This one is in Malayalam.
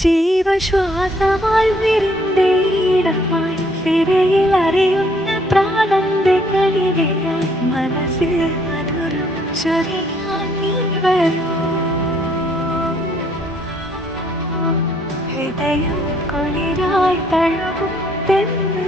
ജീവശ്വാസമായി വിരിന്തേടമായി തിരയിൽ അറിയുന്ന പ്രാണന്റെ കളിയായി മനസ്സിൽ മധുരം ചൊരിയാൻ നീ വരൂ. ഹൃദയം കുളിരായി തഴുകും തെന്ന്